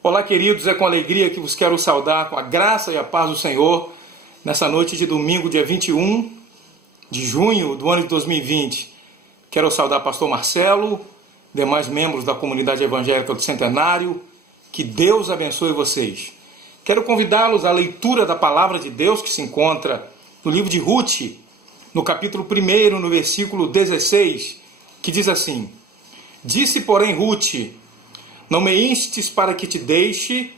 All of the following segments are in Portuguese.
Olá, queridos, é com alegria que vos quero saudar com a graça e a paz do Senhor nessa noite de domingo, dia 21 de junho do ano de 2020. Quero saudar pastor Marcelo, demais membros da comunidade evangélica do Centenário. Que Deus abençoe vocês. Quero convidá-los à leitura da palavra de Deus que se encontra no livro de Ruth, no capítulo 1, no versículo 16, que diz assim: Disse, porém, Ruth: Não me instes para que te deixe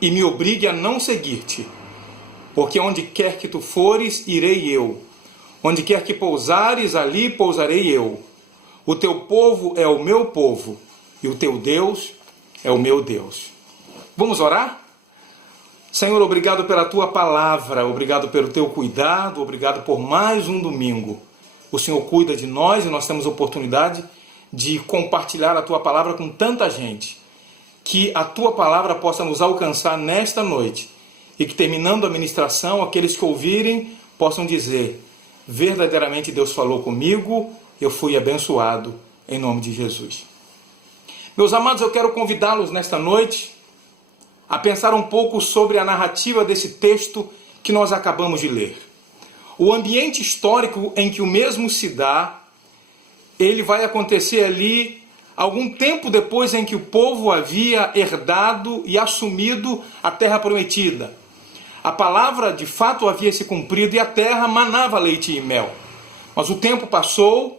e me obrigue a não seguir-te. Porque onde quer que tu fores, irei eu. Onde quer que pousares, ali pousarei eu. O teu povo é o meu povo, e o teu Deus é o meu Deus. Vamos orar? Senhor, obrigado pela tua palavra, obrigado pelo teu cuidado, obrigado por mais um domingo. O Senhor cuida de nós e nós temos oportunidade de compartilhar a tua palavra com tanta gente. Que a tua palavra possa nos alcançar nesta noite e que, terminando a ministração, aqueles que ouvirem possam dizer: verdadeiramente Deus falou comigo, eu fui abençoado, em nome de Jesus. Meus amados, eu quero convidá-los nesta noite a pensar um pouco sobre a narrativa desse texto que nós acabamos de ler. O ambiente histórico em que o mesmo se dá, ele vai acontecer ali algum tempo depois em que o povo havia herdado e assumido a terra prometida. A palavra de fato havia se cumprido e a terra manava leite e mel. Mas o tempo passou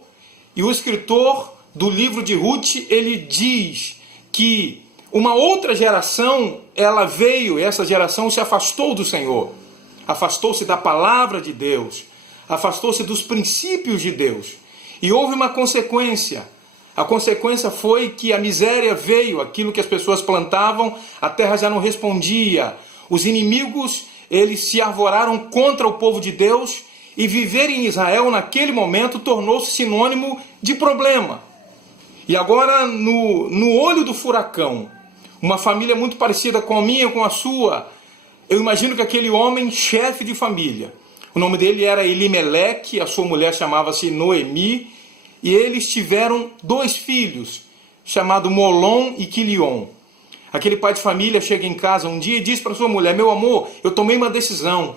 e o escritor do livro de Ruth, ele diz que uma outra geração, ela veio, e essa geração se afastou do Senhor. Afastou-se da palavra de Deus, afastou-se dos princípios de Deus. E houve uma consequência. A consequência foi que a miséria veio, aquilo que as pessoas plantavam, a terra já não respondia. Os inimigos, eles se arvoraram contra o povo de Deus, e viver em Israel naquele momento tornou-se sinônimo de problema. E agora, no olho do furacão, uma família muito parecida com a minha, com a sua, eu imagino que aquele homem, chefe de família, o nome dele era Elimeleque, a sua mulher chamava-se Noemi, e eles tiveram 2 filhos, chamados Molon e Quilion. Aquele pai de família chega em casa um dia e diz para sua mulher: meu amor, eu tomei uma decisão.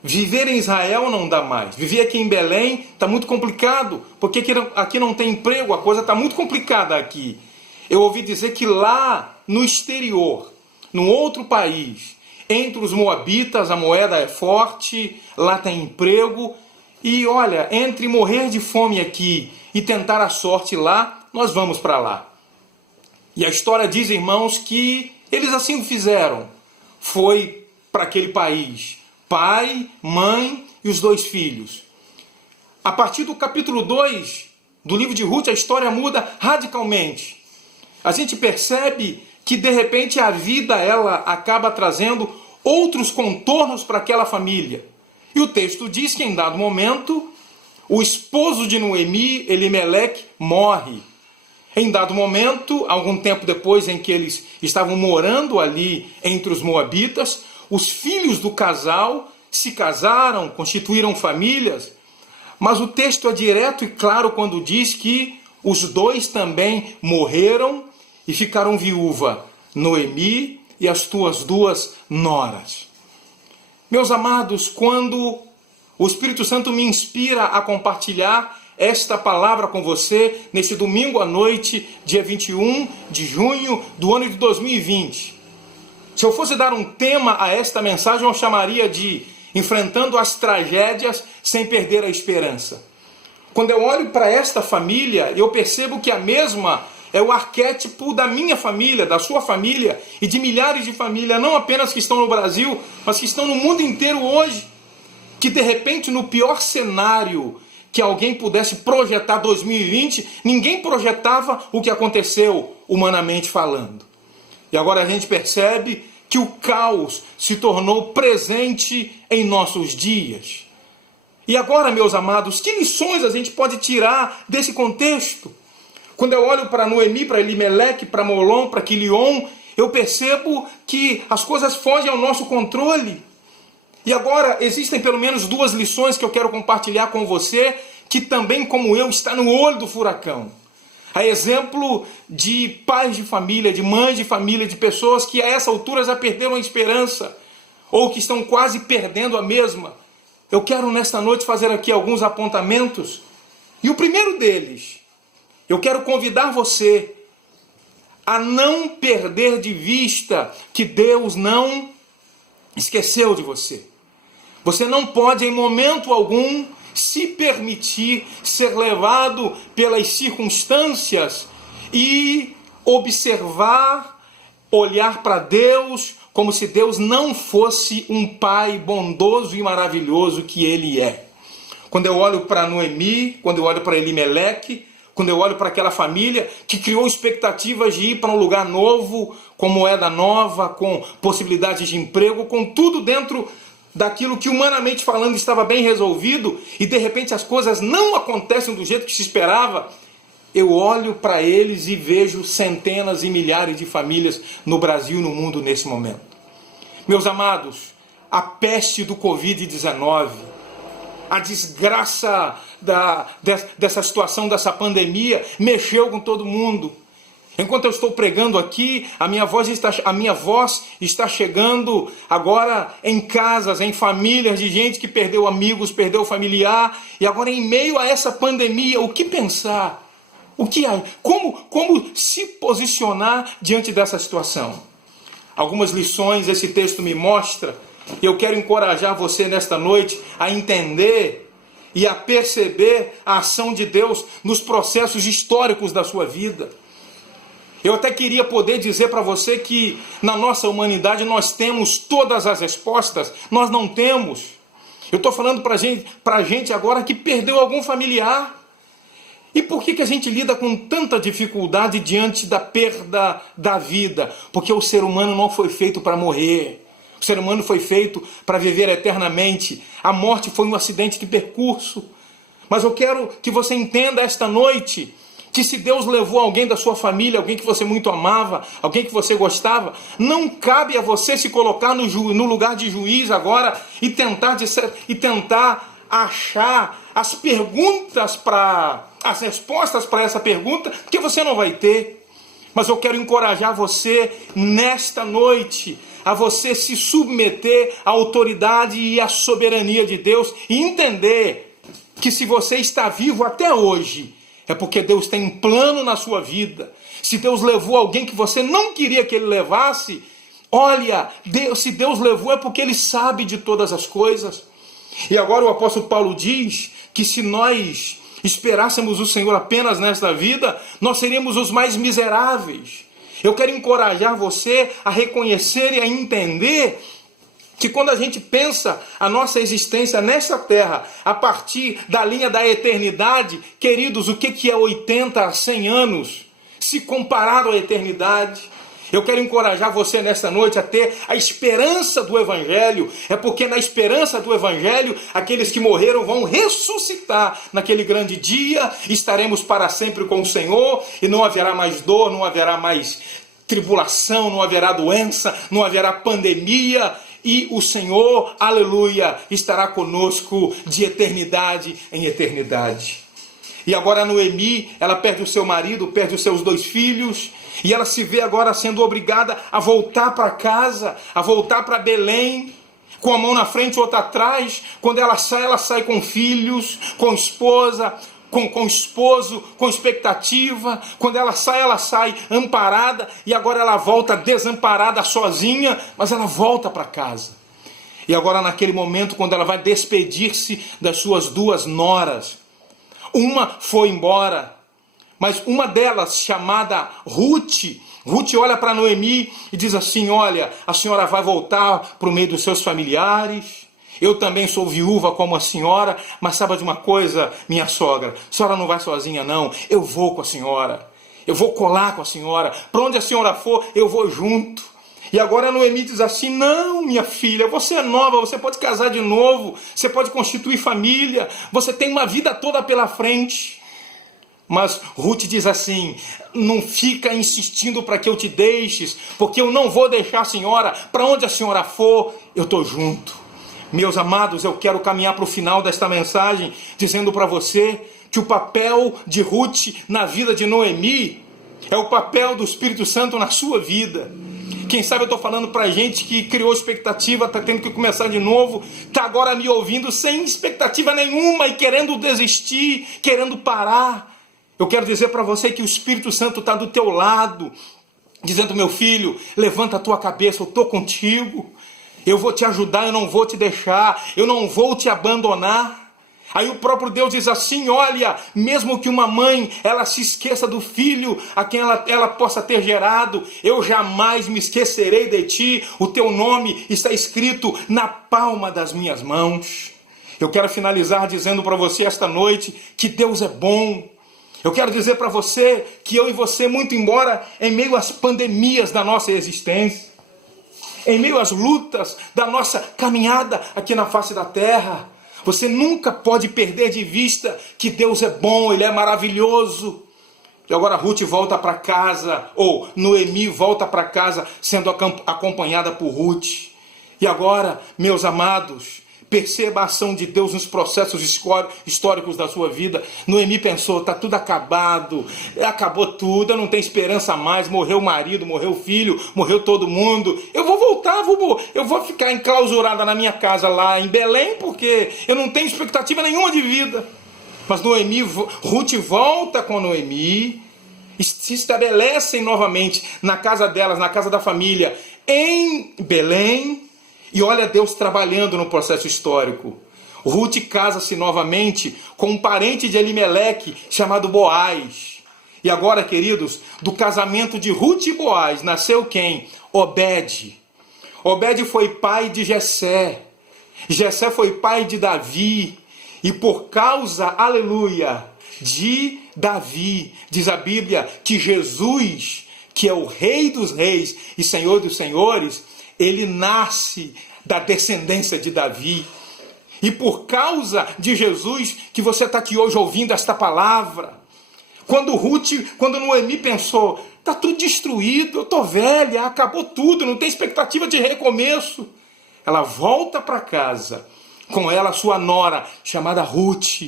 Viver em Israel não dá mais. Viver aqui em Belém está muito complicado, porque aqui não tem emprego, a coisa está muito complicada aqui. Eu ouvi dizer que lá no exterior, num outro país, entre os moabitas a moeda é forte, lá tem emprego. E olha, entre morrer de fome aqui e tentar a sorte lá, nós vamos para lá. E a história diz, irmãos, que eles assim o fizeram. Foi para aquele país, pai, mãe e os 2 filhos. A partir do capítulo 2 do livro de Ruth, a história muda radicalmente. A gente percebe que de repente a vida ela acaba trazendo outros contornos para aquela família. E o texto diz que em dado momento, o esposo de Noemi, Elimeleque, morre. Em dado momento, algum tempo depois em que eles estavam morando ali entre os moabitas, os filhos do casal se casaram, constituíram famílias, mas o texto é direto e claro quando diz que os 2 também morreram e ficaram viúva, Noemi e as tuas 2 noras. Meus amados, quando o Espírito Santo me inspira a compartilhar esta palavra com você, nesse domingo à noite, dia 21 de junho do ano de 2020. Se eu fosse dar um tema a esta mensagem, eu chamaria de Enfrentando as Tragédias sem Perder a Esperança. Quando eu olho para esta família, eu percebo que a mesma é o arquétipo da minha família, da sua família e de milhares de famílias, não apenas que estão no Brasil, mas que estão no mundo inteiro hoje. Que de repente, no pior cenário que alguém pudesse projetar 2020, ninguém projetava o que aconteceu humanamente falando. E agora a gente percebe que o caos se tornou presente em nossos dias. E agora, meus amados, que lições a gente pode tirar desse contexto? Quando eu olho para Noemi, para Elimeleque, para Molon, para Quilion, eu percebo que as coisas fogem ao nosso controle. E agora existem pelo menos 2 lições que eu quero compartilhar com você, que também, como eu, está no olho do furacão. A exemplo de pais de família, de mães de família, de pessoas que a essa altura já perderam a esperança, ou que estão quase perdendo a mesma. Eu quero nesta noite fazer aqui alguns apontamentos. E o primeiro deles, eu quero convidar você a não perder de vista que Deus não esqueceu de você. Você não pode em momento algum se permitir ser levado pelas circunstâncias e observar, olhar para Deus como se Deus não fosse um pai bondoso e maravilhoso que Ele é. Quando eu olho para Noemi, quando eu olho para Elimeleque, quando eu olho para aquela família que criou expectativas de ir para um lugar novo, com moeda nova, com possibilidades de emprego, com tudo dentro daquilo que humanamente falando estava bem resolvido, e de repente as coisas não acontecem do jeito que se esperava, eu olho para eles e vejo centenas e milhares de famílias no Brasil e no mundo nesse momento. Meus amados, a peste do Covid-19, a desgraça dessa situação, dessa pandemia, mexeu com todo mundo. Enquanto eu estou pregando aqui, a minha voz está chegando agora em casas, em famílias de gente que perdeu amigos, perdeu familiar, e agora em meio a essa pandemia, o que pensar? Como se posicionar diante dessa situação? Algumas lições esse texto me mostra, e eu quero encorajar você nesta noite a entender e a perceber a ação de Deus nos processos históricos da sua vida. Eu até queria poder dizer para você que na nossa humanidade nós temos todas as respostas. Nós não temos. Eu estou falando para a gente agora que perdeu algum familiar. E por que a gente lida com tanta dificuldade diante da perda da vida? Porque o ser humano não foi feito para morrer. O ser humano foi feito para viver eternamente. A morte foi um acidente de percurso. Mas eu quero que você entenda esta noite que se Deus levou alguém da sua família, alguém que você muito amava, alguém que você gostava, não cabe a você se colocar no lugar de juiz agora e tentar achar as respostas para essa pergunta, porque você não vai ter. Mas eu quero encorajar você nesta noite a você se submeter à autoridade e à soberania de Deus e entender que se você está vivo até hoje, é porque Deus tem um plano na sua vida. Se Deus levou alguém que você não queria que Ele levasse, olha, se Deus levou é porque Ele sabe de todas as coisas. E agora o apóstolo Paulo diz que se nós esperássemos o Senhor apenas nesta vida, nós seríamos os mais miseráveis. Eu quero encorajar você a reconhecer e a entender que quando a gente pensa a nossa existência nessa terra, a partir da linha da eternidade, queridos, o que é 80 a 100 anos, se comparado à eternidade? Eu quero encorajar você nesta noite a ter a esperança do Evangelho. É porque na esperança do Evangelho, aqueles que morreram vão ressuscitar naquele grande dia, estaremos para sempre com o Senhor, e não haverá mais dor, não haverá mais tribulação, não haverá doença, não haverá pandemia, e o Senhor, aleluia, estará conosco de eternidade em eternidade. E agora Noemi, ela perde o seu marido, perde os seus 2 filhos, e ela se vê agora sendo obrigada a voltar para casa, a voltar para Belém, com a mão na frente e outra atrás. Quando ela sai com filhos, com esposa, com esposo, com expectativa. Quando ela sai amparada, e agora ela volta desamparada, sozinha, mas ela volta para casa. E agora naquele momento, quando ela vai despedir-se das suas 2 noras, uma foi embora, mas uma delas, chamada Ruth olha para Noemi e diz assim: olha, a senhora vai voltar para o meio dos seus familiares. Eu também sou viúva como a senhora, mas sabe de uma coisa, minha sogra? A senhora não vai sozinha não, eu vou com a senhora. Eu vou colar com a senhora. Para onde a senhora for, eu vou junto. E agora a Noemi diz assim: não, minha filha, você é nova, você pode casar de novo, você pode constituir família, você tem uma vida toda pela frente. Mas Ruth diz assim: não fica insistindo para que eu te deixes, porque eu não vou deixar a senhora. Para onde a senhora for, eu estou junto. Meus amados, eu quero caminhar para o final desta mensagem, dizendo para você que o papel de Ruth na vida de Noemi é o papel do Espírito Santo na sua vida. Quem sabe eu estou falando para gente que criou expectativa, está tendo que começar de novo, está agora me ouvindo sem expectativa nenhuma e querendo desistir, querendo parar. Eu quero dizer para você que o Espírito Santo está do teu lado, dizendo: meu filho, levanta a tua cabeça, eu estou contigo, eu vou te ajudar, eu não vou te deixar, eu não vou te abandonar. Aí o próprio Deus diz assim: olha, mesmo que uma mãe ela se esqueça do filho a quem ela possa ter gerado, eu jamais me esquecerei de ti, o teu nome está escrito na palma das minhas mãos. Eu quero finalizar dizendo para você esta noite que Deus é bom. Eu quero dizer para você que eu e você, muito embora em meio às pandemias da nossa existência, em meio às lutas da nossa caminhada aqui na face da terra, você nunca pode perder de vista que Deus é bom, Ele é maravilhoso. E agora Ruth volta para casa, ou Noemi volta para casa sendo acompanhada por Ruth. E agora, meus amados, perceba a ação de Deus nos processos históricos da sua vida. Noemi pensou: está tudo acabado, acabou tudo, eu não tenho esperança mais, morreu o marido, morreu o filho, morreu todo mundo. Eu vou voltar, eu vou ficar enclausurada na minha casa lá em Belém, porque eu não tenho expectativa nenhuma de vida. Mas Ruth volta com Noemi, se estabelecem novamente na casa delas, na casa da família, em Belém. E olha Deus trabalhando no processo histórico. Ruth casa-se novamente com um parente de Elimeleque chamado Boaz. E agora, queridos, do casamento de Ruth e Boaz nasceu quem? Obed. Obed foi pai de Jessé. Jessé foi pai de Davi. E por causa, aleluia, de Davi, diz a Bíblia que Jesus, que é o Rei dos Reis e Senhor dos Senhores, ele nasce da descendência de Davi. E por causa de Jesus que você está aqui hoje ouvindo esta palavra. Quando Noemi pensou: está tudo destruído, eu estou velha, acabou tudo, não tem expectativa de recomeço. Ela volta para casa, com ela a sua nora, chamada Ruth.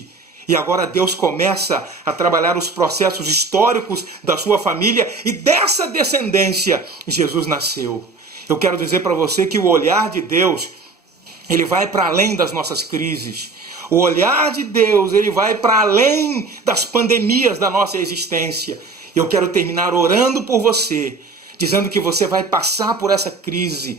E agora Deus começa a trabalhar os processos históricos da sua família. E dessa descendência, Jesus nasceu. Eu quero dizer para você que o olhar de Deus, ele vai para além das nossas crises. O olhar de Deus, ele vai para além das pandemias da nossa existência. E eu quero terminar orando por você, dizendo que você vai passar por essa crise,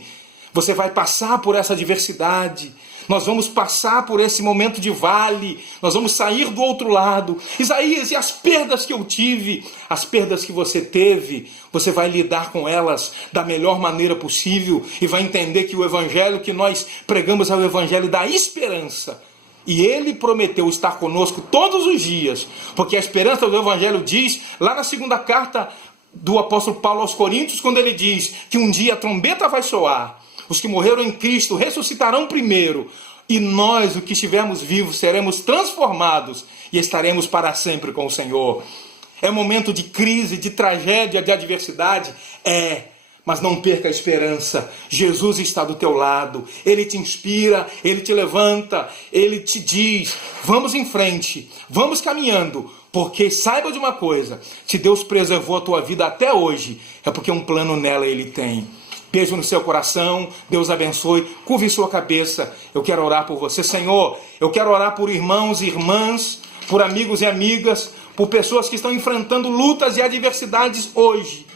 você vai passar por essa adversidade. Nós vamos passar por esse momento de vale, nós vamos sair do outro lado. Isaías, e as perdas que eu tive, as perdas que você teve, você vai lidar com elas da melhor maneira possível e vai entender que o evangelho que nós pregamos é o evangelho da esperança. E ele prometeu estar conosco todos os dias, porque a esperança do evangelho diz, lá na segunda carta do apóstolo Paulo aos Coríntios, quando ele diz que um dia a trombeta vai soar, os que morreram em Cristo ressuscitarão primeiro, e nós, os que estivermos vivos, seremos transformados e estaremos para sempre com o Senhor. É momento de crise, de tragédia, de adversidade? Mas não perca a esperança. Jesus está do teu lado. Ele te inspira, Ele te levanta, Ele te diz: vamos em frente, vamos caminhando. Porque saiba de uma coisa, se Deus preservou a tua vida até hoje, é porque um plano nela Ele tem. Beijo no seu coração, Deus abençoe, curve sua cabeça. Eu quero orar por você. Senhor, eu quero orar por irmãos e irmãs, por amigos e amigas, por pessoas que estão enfrentando lutas e adversidades hoje.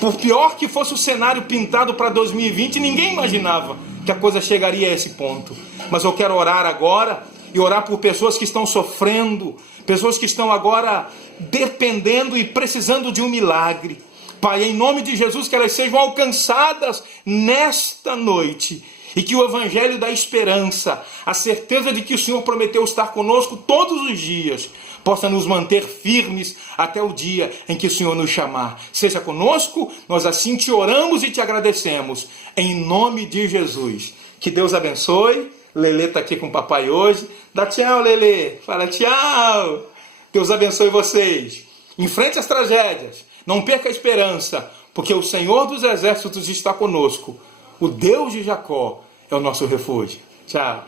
Por pior que fosse o cenário pintado para 2020, ninguém imaginava que a coisa chegaria a esse ponto. Mas eu quero orar agora e orar por pessoas que estão sofrendo, pessoas que estão agora dependendo e precisando de um milagre. Pai, em nome de Jesus, que elas sejam alcançadas nesta noite. E que o evangelho da esperança, a certeza de que o Senhor prometeu estar conosco todos os dias, possa nos manter firmes até o dia em que o Senhor nos chamar. Seja conosco, nós assim te oramos e te agradecemos. Em nome de Jesus. Que Deus abençoe. Lelê está aqui com o papai hoje. Dá tchau, Lelê. Fala tchau. Deus abençoe vocês. Enfrente as tragédias. Não perca a esperança, porque o Senhor dos Exércitos está conosco. O Deus de Jacó é o nosso refúgio. Tchau.